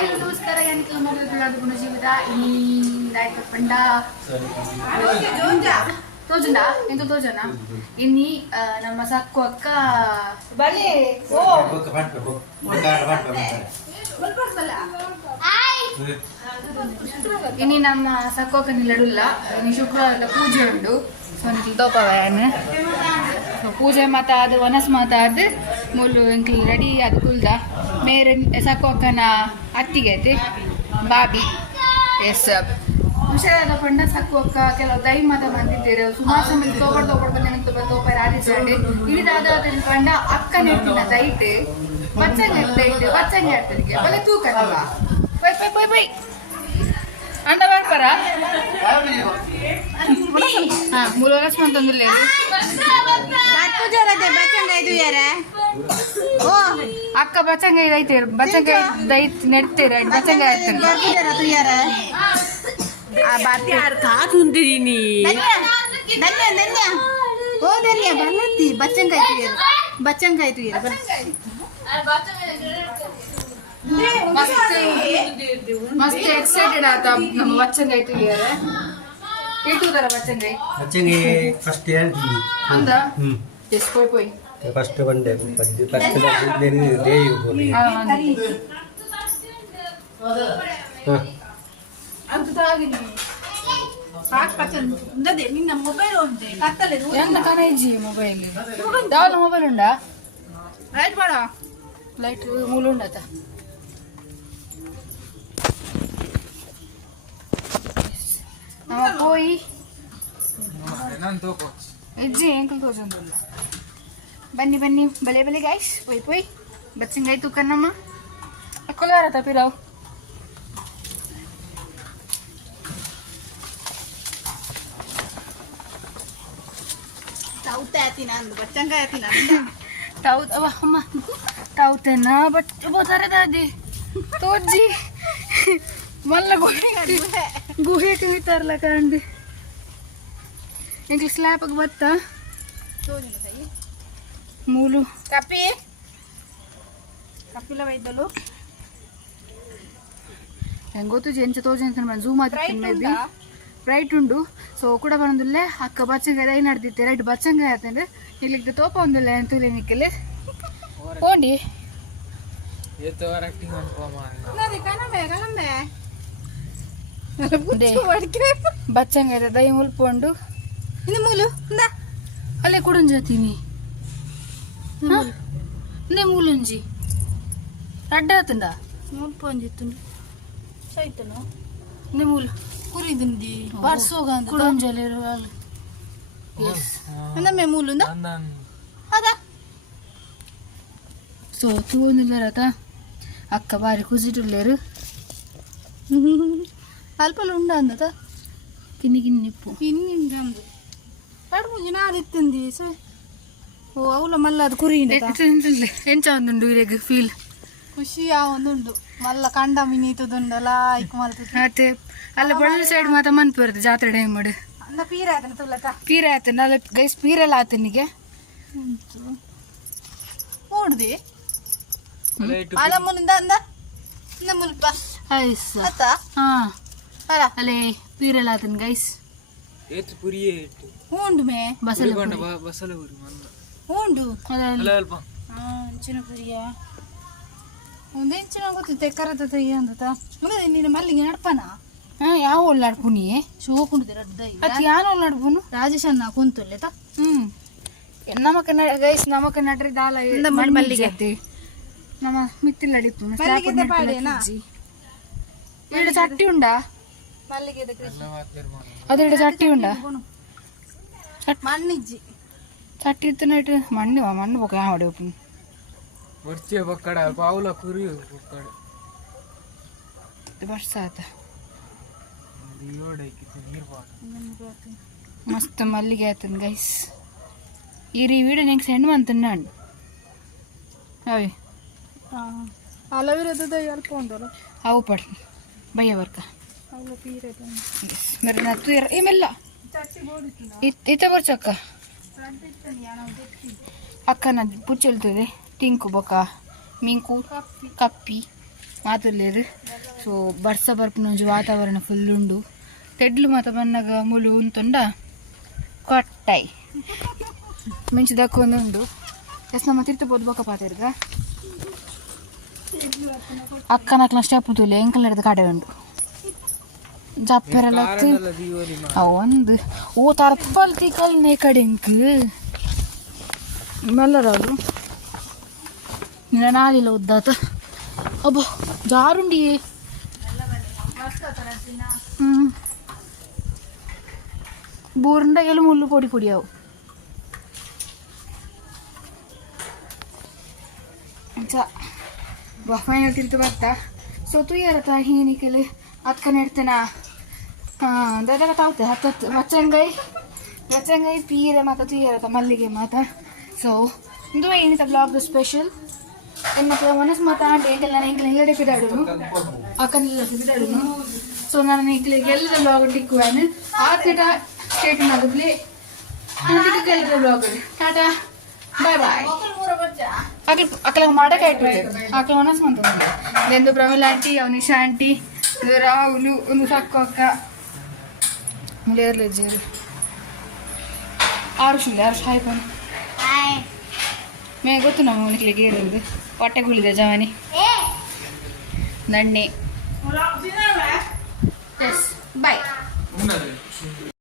Halo, sekarang yang kita mau bilang guna cerita ini naik ke penda. Tahu jenda? Itu tahu jenda? Ini nama Sakko Akka. Balik. Oh. Ini nama Sakko Akka niladulla. Ini ಶುಕ್ರವಾರ ಪೂಜೆ ಉಂಟು. So Nikhil ತೋಪವನ. So ಪೂಜೆ ಮಾತಾದ ವನಸ್ ಮಾತಾದ ಮುಲ್ಲು Nikhil ready ಆದ ಕುಲ್ದ. ಮೇರೆ Sakko Akkನ ಅತ್ತಿಗೆ ಐತಿ Bobby. S ಹುಷಾರಾದ ಪಂಡ Sakko Akka ಕೆಲವು ದೈ ಮಾತ ಬಂದಿದ್ದೇವೆ ಸುಮಾರು ಸಮಯ ತೋಪಡ್ ಬಂದ ತೋಪ ರಾಧಿಸಂಡೆ ಇಳಿದಾದ ಪಂಡ ಅಕ್ಕ ನೆಟ್ಟಿನ ದೈಟ್ ಬಚ್ಚಂಗ ಇರ್ತದೆ ಬಲೆ ತೂಕ ಬೈ ಅಂಡ ಮಾಡ್ಬಾರ ಮೂರು ವರ್ಷ ಅಂತಂದಿಲ್ಲ ಅಕ್ಕ ಬಚ್ಚಂಗ ಐತೆ ಬಚ್ಚಂಗ ದೈತ್ ನೆಡ್ತೀರ ಬಚ್ಚಂಗ ಬಚ್ಚಂಗಾಯ್ತು ಮಸ್ತ್ ಎಕ್ಸೈಟೆಡ್ ಆತ ನಮ್ಮ ಬಚ್ಚಂಗಾಯ್ತು ಎಷ್ಟು ತರ ಬಚ್ಚಂಗಾಯಿ ಫಸ್ಟ್ ಹೇಳ್ತೀನಿ ಅಂದ ಎಷ್ಟು ಪೋಯ್ ಫಸ್ಟ್ ಬಂದೆ ಫಸ್ಟ್ ನಿನ್ನ ಮೊಬೈಲ್ ಉಂಟೆ ಕತ್ತಲೆ ಎಂತ ಕನೇಜಿ ಮೊಬೈಲ್ ಯಾವ್ದು ಮೊಬೈಲ್ ಉಂಡಾ ಲೈಟ್ ಮಾಡ ಲೈಟ್ ಮೂಲುಂಡತ ನಮ್ಮ ಪೋಯಿ ಹೆಜ್ಜೆ ಎಂಕಲ್ ತೋಜೊಂದಿಲ್ಲ ಬನ್ನಿ ಬಲೆ ಗೈಸ್ ಪೋಯ್ ಬಚ್ಚಂಗಾಯ್ತು ಕನ್ನಮ್ಮ ಅಕ್ಕೊಲ್ವಾರ ತಪ್ಪಿರಾವ್ taut awah mah taut na but botar dadi toji malla guhe ke mitar la kande english slap ag batta mulu ಕಪಿಲ ವೈದ್ಯಲು ಹೆಂಗೋತು ಜೆಂಚ ತೋಜನ್ ಮನ್ ಜೂಮ್ ಆದ್ರೆ ಮೇಬಿ ರೈಟ್ ಉಂಡು ಸೊ ಕೂಡ ಬಂದುಲ್ಲೆ ಅಕ್ಕ ಬಚ್ಚಂಗ ದೈ ನಡ್ದಿತ್ತೆ ರೈಟ್ ಬಚ್ಚಂಗ ಆತಂದ್ರೆ ಇಲ್ಲಿಗೆ ತೋಪ ಒಂದುಲ್ಲೆ ಅಂತೂಲೆ ನಿಕ್ಕಲೆ ಓಂಡಿ ಏತೋ ಆಕ್ಟಿಂಗ್ ಅನ್ಕೋಮ ನದಿ ಕನಮೆ ಬಚ್ಚಂಗ ದೈ ಮುಲ್ಪೊಂಡು ಇನ್ನು ಮೂಲು ಇಂದ ಅಲ್ಲೇ ಕುಡಂಜಾತೀನಿ ಇಂದೇ ಮೂಲಂಜಿ ಅಡ್ಡ ಆತಂಡ ಮುಲ್ಪೊಂಜಿತ್ತು ಸೈತನು ಇಂದೇ ಮೂಲು ಕುರಿದಿಂದಿ ಬಾರ್ಸೋಗ ಅಂತ ಕುಡಂಜಲೆ ಅಂದಮ್ಮೆ ಮೂಲು ಅದ ಸೊ ತೂನಿಲ್ಲರತ ಅಕ್ಕ ಬಾರಿ ಕುಸಿಟುಲ್ಲೇರು ಅಲ್ಪಲು ಉಂಡ ಅಂದತ ಕಿನ್ನಿ ನಿಪ್ಪು ಇನ್ನಿಂದ ಅಂದು ಎರಡು ಮುಂಜಿನ ಆದಿತ್ತಂದಿ ಸರ್ ಓ ಅವಳ ಮಲ್ಲ ಅದು ಕುರಿ ಎಂಚ ಒಂದುಂಡು ಇರೆಗ್ ಫೀಲ್ ಖುಷಿ ಒಂದುಂಡು ಮಲ್ಲ ಕಂಡ ಮಿನೀತುದುಂಡಲ್ಲ ಐಕ್ ಮಾಡ್ತದೆ ಮತ್ತೆ ಅಲ್ಲ ಬಳ್ಳಿ ಸೈಡ್ ಮಾತ ಮನ್ಪು ಬರುತ್ತೆ ಜಾತ್ರೆ ಟೈಮ್ ಮಾಡು ಅಂದ ಪೀರ ಆತನ ತುಲ್ಲಕ ಪೀರ ಆತನ ಅಲ್ಲ ಗೈಸ್ ಪೀರೆಲ್ಲ ಆತನಿಗೆ ನೋಡ್ದಿ ಅಲ್ಲ ಮುನಿಂದ ಅಂದ ಇಂದ ಮುಲ್ಪ ಐಸ್ ಅತ್ತ ಹಾ ಅಲ್ಲ ಅಲ್ಲೇ ಪೀರೆಲ್ಲ ಆತನ ಗೈಸ್ ಏತ್ ಪುರಿಯೇ ಇಟ್ಟು ಉಂಡು ಮೇ ಬಸಳೆ ಬಸಳೆ ಪುರಿ ಮಲ್ಲ ಉಂಡು ಅಲ್ಲ ಅಲ್ಪ ಅಂಚಿನ ಪುರಿಯ ಒಂದು ಇಂಚಿನ ಗೊತ್ತಿತ್ತೆ ಕರತ ಅಂದತ ನಿನ್ನ ಮಲ್ಲಿಗೆ ನಡ್ಪನ ಹಾ ಯಾವ ಒಳ್ಳಾಡ್ಪುನಿ ಶೋಕುಂಡು ರಡ್ಡ ಅದು ಯಾನು ಒಳ್ಳಾಡ್ಪುನು ರಾಜೇಶ್ ಅನ್ನ ಕುಂತುಲ್ಲೆತ ನಮಕ ಗೈಸ್ ನಮಕ ನಡ್ರಿ ದಾಲ ಮಲ್ಲಿಗೆ ನಮ್ಮ ಮಿತ್ತಿಲ್ ಅಡಿಪು ಮಲ್ಲಿಗೆ ಪಾಡೇನಾ ಎರಡು ಚಟ್ಟಿ ಉಂಡಾ ಮಲ್ಲಿಗೆ ಅದೆರಡು ಚಟ್ಟಿ ಉಂಡಾ ಮಣ್ಣಿಜ್ಜಿ ಚಟ್ಟಿ ಇತ್ತು ನೈಟ್ ಮಣ್ಣು ಬೋಕ ಯಾವ ಹೊಡೆಯಪ್ಪು ಬರ್ಚಿಯ ಬಕ್ಕಡ ಪಾವುಲ ಕುರಿ ಬಕ್ಕಡ ವರ್ಷ ಆತ ನೀರು ಮಸ್ತ್ ಮಲ್ಲಿಗೆ ಆತನ ಗೈಸ್ ಈ ವಿಡಿಯೋ ನಿಂಗೆ ಸೆಂಡ್ ಮಾಡ್ತೀನಿ ನಾನು ಅವಿ ಅಲವಿರದ ಅಲ್ಪ ಉಂಟಲ್ಲ ಅವು ಪಡ್ ಭಯ ಬರ್ಕ ಅಲ್ಲ ಪೀರದ మరి నా తు ఏమెల్ల ఇత ಬರ್ಚಕ್ಕ ಅಕ್ಕ ನಾ ಪುಚ್ಚೆಲ್ತದೆ ಟಿಂಕು ಬೊಕ ಮಿಂಕು ಕಪ್ಪಿ ಮಾತುಲ್ಲೇರು. ಸೊ ಬರ್ಸ ಬರ್ಪಿನ ಒಂಜಿ ವಾತಾವರಣ ಫುಲ್ ಉಂಡು. ತೆಡ್ಲು ಮಾತ ಬನ್ನಾಗ ಮುಲು ಉಂತುಂಡ ಕೊಟ್ಟಾಯಿ ಮಿಂಚು ದಕ್ಕೊಂದುಂಡು. ಎಸ್ ನಮ್ಮ ತಿರ್ತಬೋದು ಬೊಕ್ಕ ಪಾತಿರ್ಗ ಅಕ್ಕನಕ್ಲ ಸ್ಟೆಪ್ ತೂಲೆ ಎಂಕಲ್ ನಡೆದ ಕಡೆ ಉಂಡು ಜಪ್ಪೆರಲ್ಲ ಒಂದು ಓ ತರ್ಪಲ್ ತಿಕಲ್ನೇ ಕಡೆ ಎಂಕ್ ಮೆಲ್ಲರವರು ನಿನ್ನ ನಾಲಿಲ್ಲ ಉದ್ದಾತ ಅಬ್ಬ ಜಾರುಂಡಿ. ಬೂರ್ಂಡಾಗೆಲ್ಲ ಮುಳ್ಳು ಪೊಡಿ ಪೊಡಿ ಅವು ಫೈನಲ್ ತಿರ್ತು ಬರ್ತಾ. ಸೊ ತುಯ್ಯರತ ಹೀನಿಕೆಲೆ ಅತ್ಕ ನೆಡ್ತೇನ ದಾದಾಗ ತಾವ್ತೆ ಹತ್ತತ್ತು ಮಚ್ಚಂಗಾಯಿ ಪೀರೆ ಮಾತ ತುಯ್ಯರತ ಮಲ್ಲಿಗೆ ಮಾತ. ಸೊ ಇಂದು ಏನಿತ ಬ್ಲಾಗ್ ಸ್ಪೆಷಲ್ ಮತ್ತೆ ಮನಸ್ಸು ಮಾತ ಎಂಕೆಲ್ಲ ನಾನು ಎಂಕಲ್ ಎಲ್ಲಡೆ ಬಿಡಾಡುನು ಅಕ್ಕನೆಲ್ಲ ಬಿಡಾಡುನು. ಸೊ ನಾನು ಎಂಕಲಿಗೆ ಎಲ್ಲದ ಬ್ಲಾಗ್ ಟಿಕ್ಕುವಾನು ಆತ ಸ್ಟೇಟ್ ಆಗುದ್ಲಿ ಎಲ್ಲದ ಬ್ಲಾಗ್ ಟಾಟಾ ಬಾಯ್ ಬಾಯ್. ಅಕ್ಕಲ ಮಾಡಕ್ಕೆ ಇಟ್ಟಿರ್ತೇವೆ ಅಕ್ಕಲ ಮನಸ್ಸು ಮಾಡ್ತಾರೆ ಎಂದು ಪ್ರಮಿಳಾ ಆಂಟಿ ಅವನಿಶಾ ಆಂಟಿ ರಾಹುಲು ಒಂದು ಸಾಕು ಅಕ್ಕ ಮುಳಿಯರ್ಲಿಜ್ಜರು ಆರುಷ್ ಹಾಯ್ ಪನ್ ಮೇ ಗೊತ್ತು ನಮ್ಮ ಮನೆಗೆ ಏರಿದ್ದು ಹೊಟ್ಟೆ ಗುಳಿದೆ ಜವಾನಿ ನಣ್ಣೆ. ಎಸ್ ಬಾಯ್.